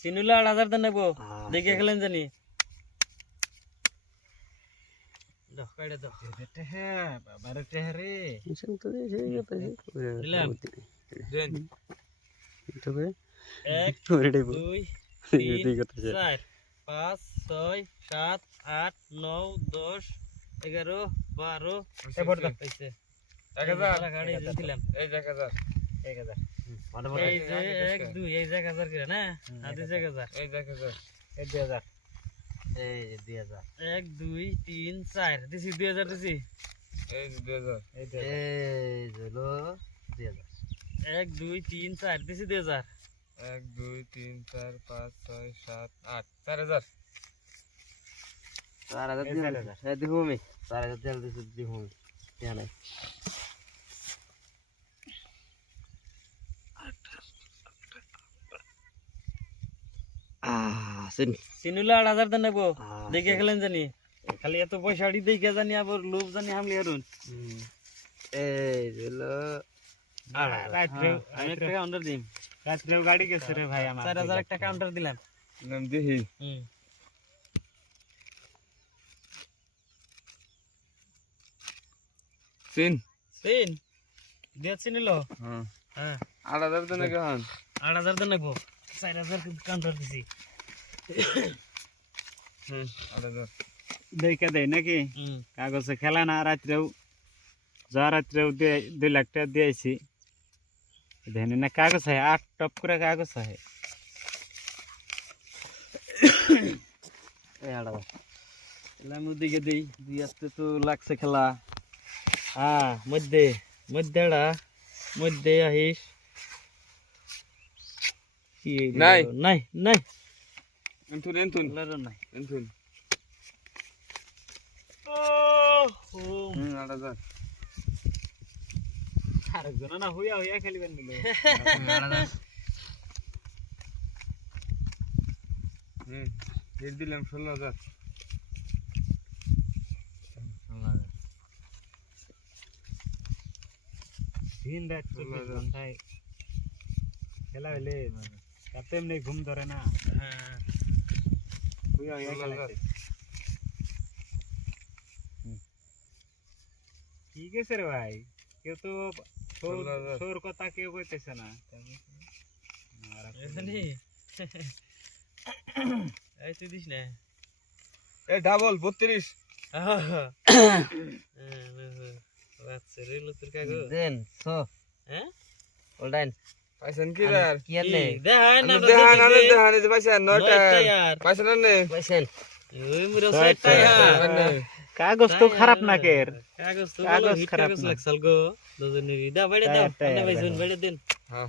সিনুলা 8,000 দেন নেবো দেখে খেলেন জানি দাও কাইড়া দাও হ্যাঁ বাবারে টেহরে দিলাম দেন তবে 1 2 3 4 5 6 7 8 9 10 11 12 এবার দাও পাইছে 1000 গাড়ি দিলাম এই 1000 এই যে 1 2 এই যে 1000 করে না আদি 1000 এই 1000 এই 2000 এই 2000 1 2 3 4 দিছি 2000 দিছি এই 2000 এই হলো 2000 1 2 3 4 দিছি 2000 1 2 3 4 5 6 7 8 4000 4000 এই দেখো আমি 4000 তেল দিছি দেখো কেন নাই সিনুলা 8,000 দেন নেবো দেখে খেলেন জানি খালি এত পয়সা দেখে জানি আবার লোভ জানি হামলি হারুন এই হলো আমি একটা কাউন্টার দিম রাত্রেও গাড়ি গেছে রে ভাই আমার 4,000 একটা কাউন্টার দিলাম নাম দেখি সিন সিন দিয়েছি নিলো হ্যাঁ 8000 দেন কেমন 8,000 দেন নেবো 4,000 কাউন্টার দিছি 8000 দেখে দেয় নাকি কাগজে খেলা না রাত্রেও যা রাত্রেও 2 লাখ টাকা দিয়েছি দেখেন না কাগজ হয় 8 টপ করে কাগজ হয় আমি ওদিকে দিই দুই আজকে তো লাগছে খেলা হ্যাঁ মধ্যে আহিস নাই নাই নাই এন্তুন নাই এন্তুন 8000 আরেকজন না হইয়া হইয়া খেলিবেন বলে হিট দিলাম 16000 দিন রাত 24 ঘন্টায় খেলা হইলে তাতে এমনি ঘুম ধরে না হ্যাঁ হইয়া হইয়া খেলাইতে ঠিক আছে রে ভাই কেউ তো তোর কথা কেউ কইতেছে না এই তুই দিস না এ ডাবল 32 আচ্ছা রে লুতুর কাগজ দেন সো হ্যাঁ ওল্ডাইন পয়সা কি রে কি আলে দেখান না দেখান যে পয়সা 9টা পয়সা না পয়সা ওই মুরে 60 টাকা কাগজ তো খারাপ না কের কাগজ তো ভালো হিট কাগজ লাগছাল গো দুজনেরই দা বাইরে দাও না ভাই শুন বাইরে দেন হ্যাঁ